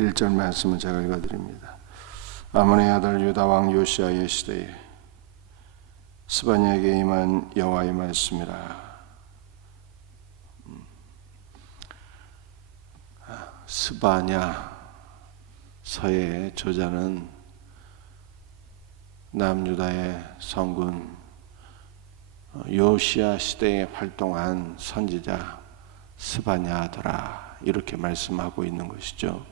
1절 말씀을 제가 읽어드립니다. 아몬의 아들 유다 왕 요시아의 시대에 스바냐에게 임한 여호와의 말씀이라. 음. 아, 스바냐 서의 저자는 남유다의 성군 요시아 시대에 활동한 선지자 스바냐더라 이렇게 말씀하고 있는 것이죠.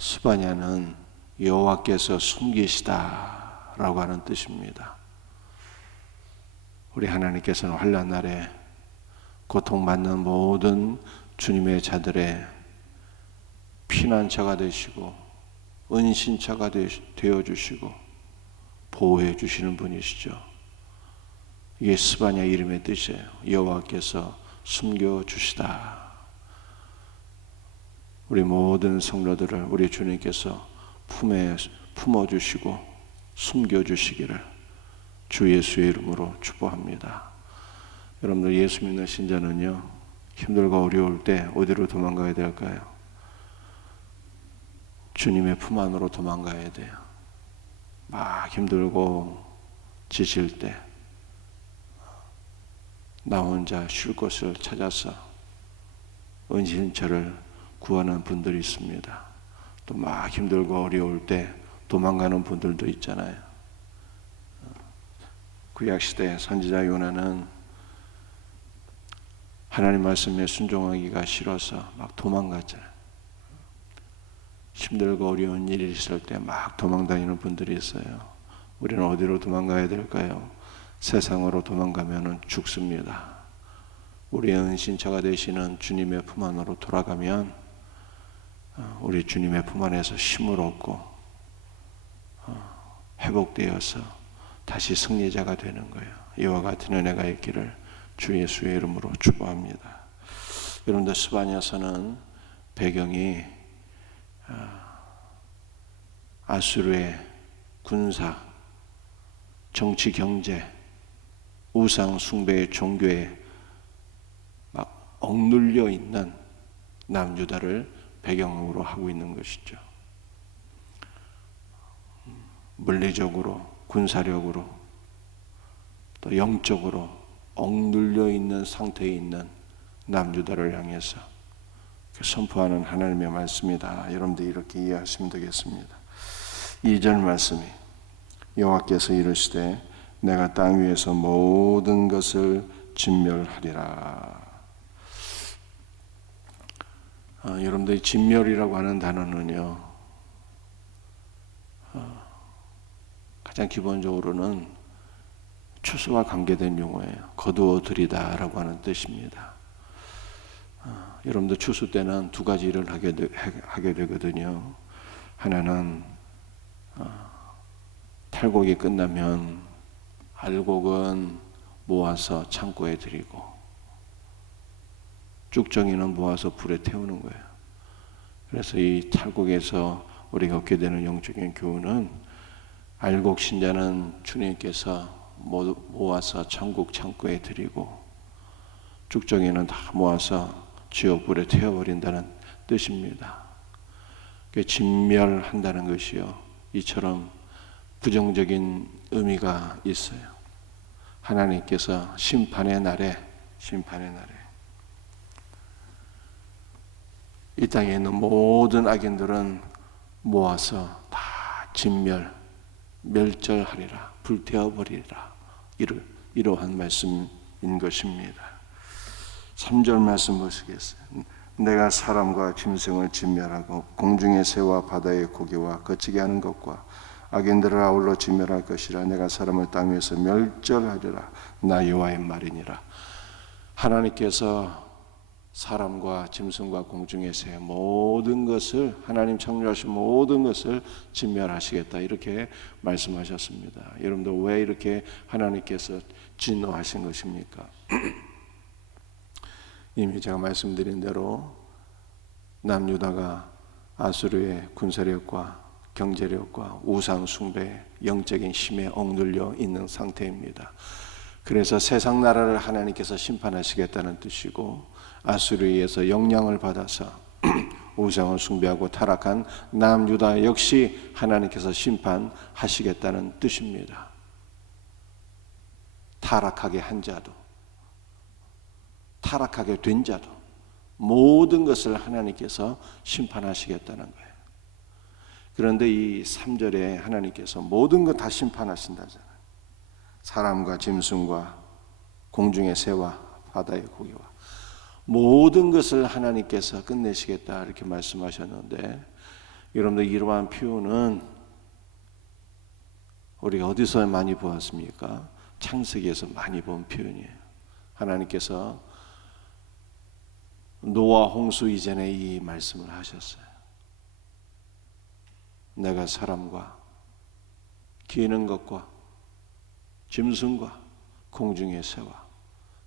스바냐는 여호와께서 숨기시다라고 하는 뜻입니다. 우리 하나님께서는 환란 날에 고통받는 모든 주님의 자들의 피난처가 되시고 은신처가 되어 주시고 보호해 주시는 분이시죠. 이게 스바냐 이름의 뜻이에요. 여호와께서 숨겨 주시다. 우리 모든 성도들을 우리 주님께서 품에 품어 주시고 숨겨 주시기를 주 예수의 이름으로 축복합니다. 여러분들 예수 믿는 신자는요 힘들고 어려울 때 어디로 도망가야 될까요? 주님의 품 안으로 도망가야 돼요. 막 힘들고 지칠 때 나 혼자 쉴 곳을 찾아서 은신처를 구하는 분들이 있습니다. 또 막 힘들고 어려울 때 도망가는 분들도 있잖아요. 구약 시대 선지자 요나는 하나님 말씀에 순종하기가 싫어서 막 도망갔잖아요. 힘들고 어려운 일이 있을 때 막 도망다니는 분들이 있어요. 우리는 어디로 도망가야 될까요? 세상으로 도망가면 죽습니다. 우리의 은신처가 되시는 주님의 품 안으로 돌아가면 어, 우리 주님의 품 안에서 힘을 얻고 어, 회복되어서 다시 승리자가 되는 거예요. 이와 같은 은혜가 있기를 주 예수의 이름으로 축복합니다. 여러분들 스바냐서는 배경이 어, 아수르의 군사, 정치, 경제, 우상 숭배의 종교에 막 억눌려 있는 남유다를 배경으로 하고 있는 것이죠. 물리적으로, 군사력으로, 또 영적으로 억눌려 있는 상태에 있는 남유다를 향해서 선포하는 하나님의 말씀이다. 여러분들 이렇게 이해하시면 되겠습니다. 2절 말씀이 여호와께서 이르시되 내가 땅 위에서 모든 것을 진멸하리라. 아, 여러분들이 진멸이라고 하는 단어는요, 어, 가장 기본적으로는 추수와 관계된 용어예요. 거두어 들이다라고 하는 뜻입니다. 어, 여러분들 추수 때는 두 가지 일을 하게, 되, 하게 되거든요. 하나는 어, 탈곡이 끝나면 알곡은 모아서 창고에 드리고 쭉정이는 모아서 불에 태우는 거예요. 그래서 이 탈곡에서 우리가 얻게 되는 영적인 교훈은 알곡 신자는 주님께서 모아서 천국 창고에 드리고 쭉정이는 다 모아서 지옥 불에 태워버린다는 뜻입니다. 진멸한다는 것이요. 이처럼 부정적인 의미가 있어요. 하나님께서 심판의 날에 심판의 날에 이 땅에 있는 모든 악인들은 모아서 다 진멸 멸절하리라 불태워 버리리라 이러, 이러한 말씀인 것입니다. 3절 말씀 보시겠어요. 내가 사람과 짐승을 진멸하고 공중의 새와 바다의 고기와 거치게 하는 것과 악인들을 아울러 진멸할 것이라 내가 사람을 땅 위에서 멸절하리라 나 여호와의 말이니라 하나님께서 사람과 짐승과 공중의 새 모든 것을 하나님 창조하신 모든 것을 진멸하시겠다 이렇게 말씀하셨습니다. 여러분들 왜 이렇게 하나님께서 진노하신 것입니까? 이미 제가 말씀드린 대로 남유다가 아수르의 군사력과 경제력과 우상 숭배, 영적인 힘에 억눌려 있는 상태입니다. 그래서 세상 나라를 하나님께서 심판하시겠다는 뜻이고 아수르에서 영향을 받아서 우상을 숭배하고 타락한 남유다 역시 하나님께서 심판하시겠다는 뜻입니다. 타락하게 한 자도 타락하게 된 자도 모든 것을 하나님께서 심판하시겠다는 거예요. 그런데 이 3절에 하나님께서 모든 것 다 심판하신다잖아요. 사람과 짐승과 공중의 새와 바다의 고기와 모든 것을 하나님께서 끝내시겠다 이렇게 말씀하셨는데 여러분들 이러한 표현은 우리가 어디서 많이 보았습니까? 창세기에서 많이 본 표현이에요. 하나님께서 노아 홍수 이전에 이 말씀을 하셨어요. 내가 사람과 기는 것과 짐승과 공중의 새와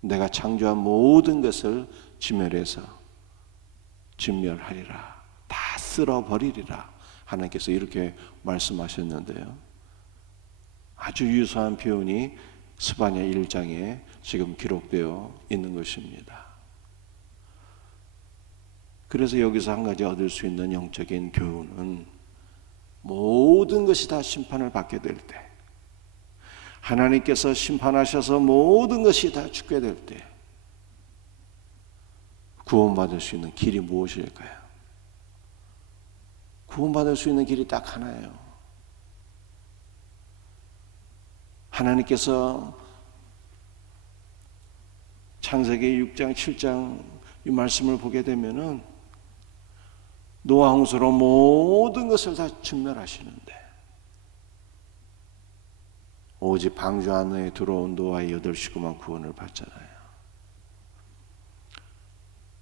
내가 창조한 모든 것을 지멸해서 진멸하리라 다 쓸어버리리라 하나님께서 이렇게 말씀하셨는데요. 아주 유사한 표현이 스바냐 1장에 지금 기록되어 있는 것입니다. 그래서 여기서 한 가지 얻을 수 있는 영적인 교훈은 모든 것이 다 심판을 받게 될 때, 하나님께서 심판하셔서 모든 것이 다 죽게 될 때, 구원받을 수 있는 길이 무엇일까요? 구원받을 수 있는 길이 딱 하나예요. 하나님께서 창세기 6장, 7장 이 말씀을 보게 되면은 노아 홍수로 모든 것을 다 증멸하시는데 오직 방주 안에 들어온 노아의 여덟 식구만 구원을 받잖아요.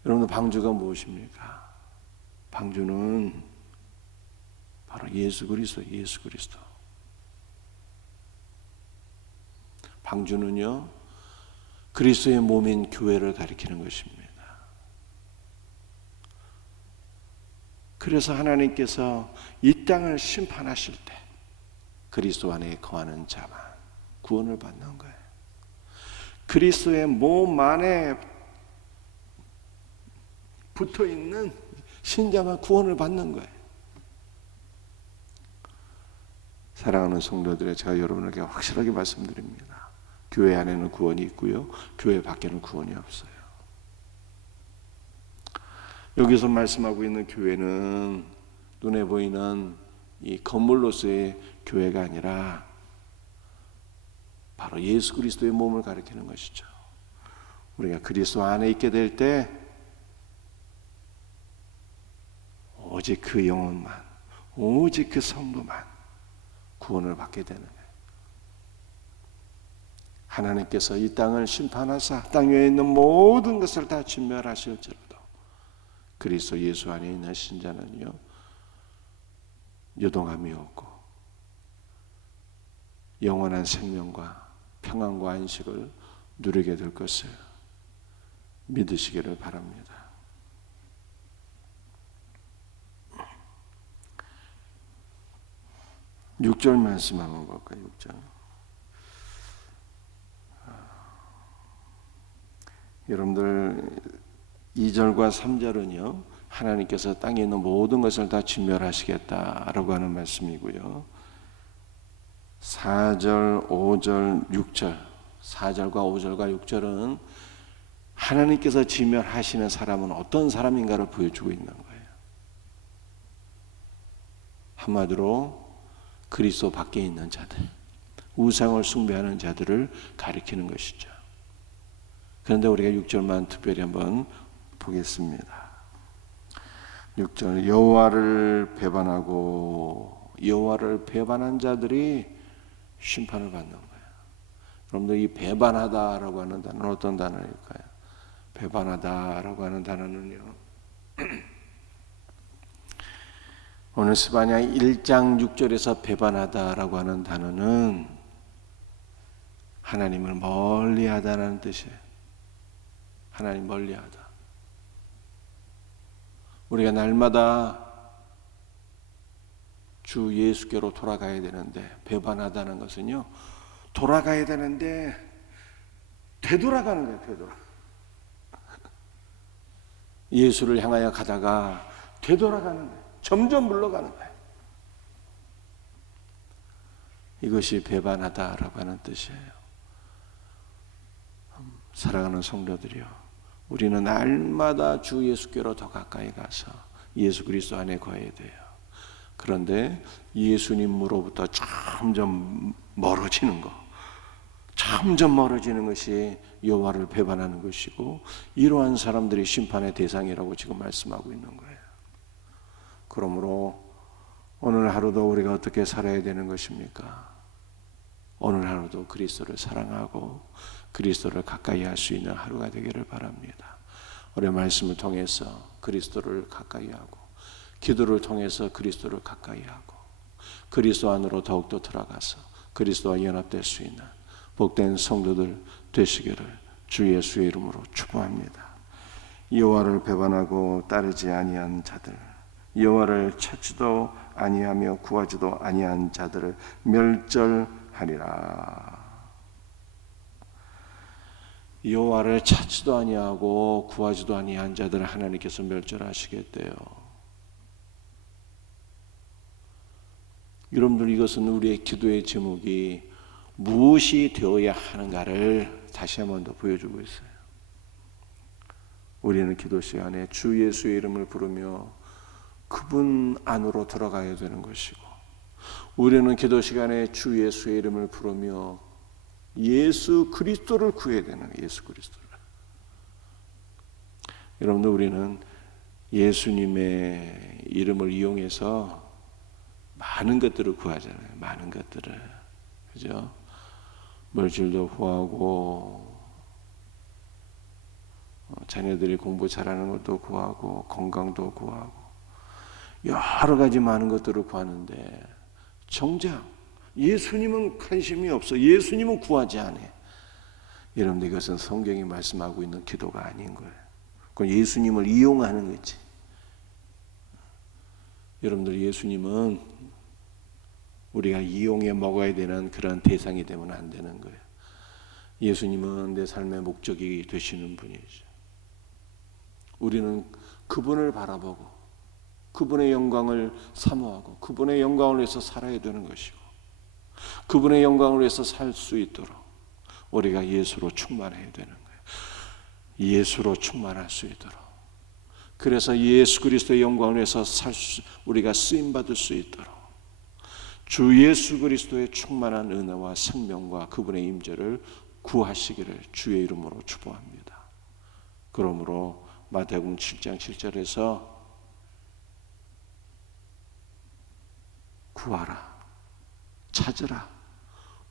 여러분들 방주가 무엇입니까? 방주는 바로 예수 그리스도, 예수 그리스도. 방주는요 그리스도의 몸인 교회를 가리키는 것입니다. 그래서 하나님께서 이 땅을 심판하실 때 그리스도 안에 거하는 자만 구원을 받는 거예요. 그리스도의 몸 안에 붙어 있는 신자만 구원을 받는 거예요. 사랑하는 성도들의 제가 여러분에게 확실하게 말씀드립니다. 교회 안에는 구원이 있고요. 교회 밖에는 구원이 없어요. 여기서 말씀하고 있는 교회는 눈에 보이는 이 건물로서의 교회가 아니라 바로 예수 그리스도의 몸을 가리키는 것이죠. 우리가 그리스도 안에 있게 될 때 오직 그 영혼만, 오직 그 성도만 구원을 받게 되는. 하나님께서 이 땅을 심판하사 땅 위에 있는 모든 것을 다 진멸하실지라도 그리스도 예수 안에 있는 신자는요 요동함이 없고 영원한 생명과 평안과 안식을 누리게 될 것을 믿으시기를 바랍니다. 육절 말씀 한번 볼까요? 6절. 여러분들 2절과 3절은요. 하나님께서 땅에 있는 모든 것을 다 진멸하시겠다라고 하는 말씀이고요. 4절, 5절, 6절, 4절과 5절과 6절은 하나님께서 진멸하시는 사람은 어떤 사람인가를 보여주고 있는 거예요. 한마디로 그리스도 밖에 있는 자들, 우상을 숭배하는 자들을 가리키는 것이죠. 그런데 우리가 6절만 특별히 한번 보겠습니다. 6절 여호와를 배반하고 여호와를 배반한 자들이 심판을 받는 거예요. 여러분들 이 배반하다라고 하는 단어는 어떤 단어일까요? 배반하다라고 하는 단어는요. 오늘 스바냐 1장 6절에서 배반하다라고 하는 단어는 하나님을 멀리하다라는 뜻이에요. 하나님 멀리하다. 우리가 날마다 주 예수께로 돌아가야 되는데 배반하다는 것은요 돌아가야 되는데 되돌아가는 거예요 되돌아 예수를 향하여 가다가 되돌아가는 거예요. 점점 물러가는 거예요. 이것이 배반하다라고 하는 뜻이에요. 사랑하는 성도들이요. 우리는 날마다 주 예수께로 더 가까이 가서 예수 그리스도 안에 거해야 돼요. 그런데 예수님으로부터 점점 멀어지는 거, 점점 멀어지는 것이 여호와를 배반하는 것이고 이러한 사람들이 심판의 대상이라고 지금 말씀하고 있는 거예요. 그러므로 오늘 하루도 우리가 어떻게 살아야 되는 것입니까? 오늘 하루도 그리스도를 사랑하고 그리스도를 가까이 할 수 있는 하루가 되기를 바랍니다. 오늘 말씀을 통해서 그리스도를 가까이 하고 기도를 통해서 그리스도를 가까이 하고 그리스도 안으로 더욱더 들어가서 그리스도와 연합될 수 있는 복된 성도들 되시기를 주 예수의 이름으로 축복합니다. 여호와를 배반하고 따르지 아니한 자들 여호와를 찾지도 아니하며 구하지도 아니한 자들을 멸절하리라. 여호와를 찾지도 아니하고 구하지도 아니한 자들을 하나님께서 멸절하시겠대요. 여러분들 이것은 우리의 기도의 제목이 무엇이 되어야 하는가를 다시 한 번 더 보여주고 있어요. 우리는 기도 시간에 주 예수의 이름을 부르며 그분 안으로 들어가야 되는 것이고 우리는 기도 시간에 주 예수의 이름을 부르며 예수 그리스도를 구해야 되는 거예요. 예수 그리스도를. 여러분들 우리는 예수님의 이름을 이용해서 많은 것들을 구하잖아요. 많은 것들을. 그죠? 물질도 구하고 어, 자녀들이 공부 잘하는 것도 구하고 건강도 구하고 여러 가지 많은 것들을 구하는데 정작 예수님은 관심이 없어. 예수님은 구하지 않아. 여러분들 이것은 성경이 말씀하고 있는 기도가 아닌 거예요. 그건 예수님을 이용하는 거지. 여러분들 예수님은 우리가 이용해 먹어야 되는 그런 대상이 되면 안 되는 거예요. 예수님은 내 삶의 목적이 되시는 분이죠. 우리는 그분을 바라보고 그분의 영광을 사모하고 그분의 영광을 위해서 살아야 되는 것이고 그분의 영광을 위해서 살 수 있도록 우리가 예수로 충만해야 되는 거예요. 예수로 충만할 수 있도록. 그래서 예수 그리스도의 영광을 위해서 살 수, 우리가 쓰임 받을 수 있도록 주 예수 그리스도의 충만한 은혜와 생명과 그분의 임재를 구하시기를 주의 이름으로 축복합니다. 그러므로 마태복음 7장 7절에서 구하라 찾으라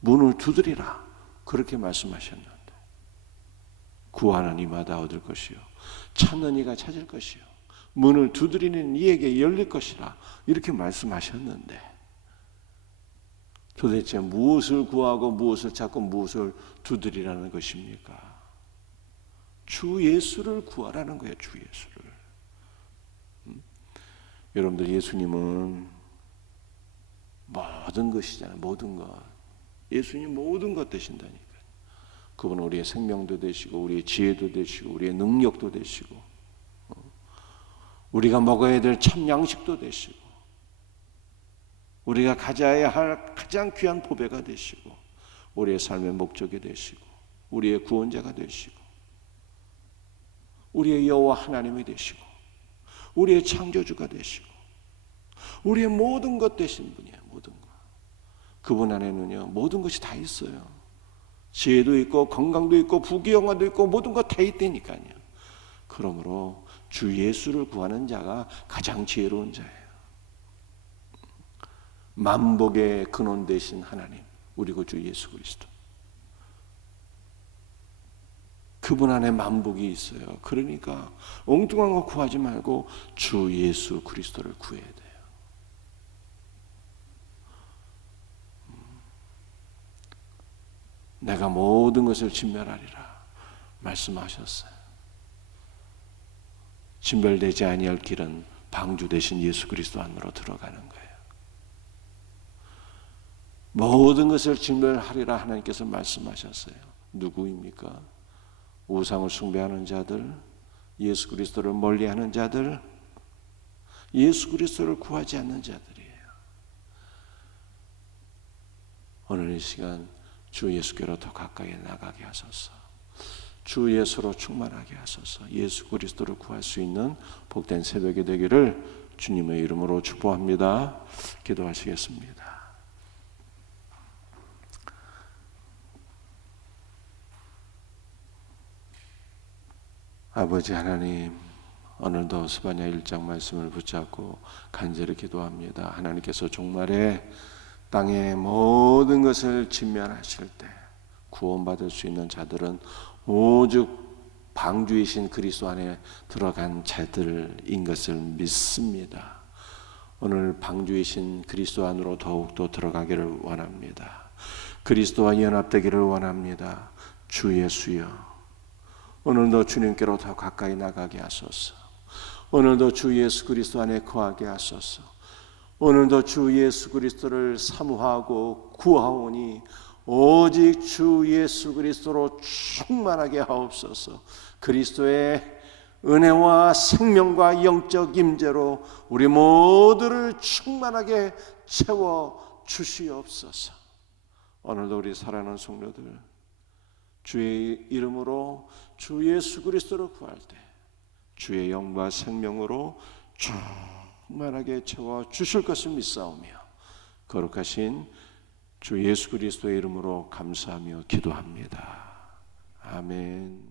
문을 두드리라 그렇게 말씀하셨는데 구하는 이마다 얻을 것이요 찾는 이가 찾을 것이요 문을 두드리는 이에게 열릴 것이라 이렇게 말씀하셨는데 도대체 무엇을 구하고 무엇을 찾고 무엇을 두드리라는 것입니까? 주 예수를 구하라는 거예요. 주 예수를. 음? 여러분들 예수님은 모든 것이잖아요. 모든 것. 예수님 모든 것 되신다니까. 그분은 우리의 생명도 되시고 우리의 지혜도 되시고 우리의 능력도 되시고 어? 우리가 먹어야 될 참 양식도 되시고 우리가 가져야 할 가장 귀한 보배가 되시고 우리의 삶의 목적이 되시고 우리의 구원자가 되시고 우리의 여호와 하나님이 되시고 우리의 창조주가 되시고 우리의 모든 것 되신 분이에요. 그분 안에는요 모든 것이 다 있어요. 지혜도 있고 건강도 있고 부귀영화도 있고 모든 것 다 있다니까요. 그러므로 주 예수를 구하는 자가 가장 지혜로운 자예요. 만복의 근원 되신 하나님, 우리 구주 예수 그리스도. 그분 안에 만복이 있어요. 그러니까 엉뚱한 거 구하지 말고 주 예수 그리스도를 구해야 돼요. 음. 내가 모든 것을 진멸하리라 말씀하셨어요. 진멸되지 아니할 길은 방주 대신 예수 그리스도 안으로 들어가는 거예요. 모든 것을 진멸하리라 하나님께서 말씀하셨어요. 누구입니까? 우상을 숭배하는 자들, 예수 그리스도를 멀리하는 자들, 예수 그리스도를 구하지 않는 자들이에요. 오늘 이 시간 주 예수께로 더 가까이 나가게 하소서. 주 예수로 충만하게 하소서. 예수 그리스도를 구할 수 있는 복된 새벽이 되기를 주님의 이름으로 축복합니다. 기도하시겠습니다. 아버지 하나님 오늘도 스바냐 1장 말씀을 붙잡고 간절히 기도합니다. 하나님께서 종말에 땅의 모든 것을 진멸하실 때 구원받을 수 있는 자들은 오직 방주이신 그리스도 안에 들어간 자들인 것을 믿습니다. 오늘 방주이신 그리스도 안으로 더욱더 들어가기를 원합니다. 그리스도와 연합되기를 원합니다. 주 예수여 오늘도 주님께로 더 가까이 나가게 하소서. 오늘도 주 예수 그리스도 안에 거하게 하소서. 오늘도 주 예수 그리스도를 사모하고 구하오니 오직 주 예수 그리스도로 충만하게 하옵소서. 그리스도의 은혜와 생명과 영적 임재로 우리 모두를 충만하게 채워 주시옵소서. 오늘도 우리 사랑하는 성도들 주의 이름으로 주 예수 그리스도를 구할 때 주의 영과 생명으로 충만하게 채워 주실 것을 믿사오며 거룩하신 주 예수 그리스도의 이름으로 감사하며 기도합니다. 아멘.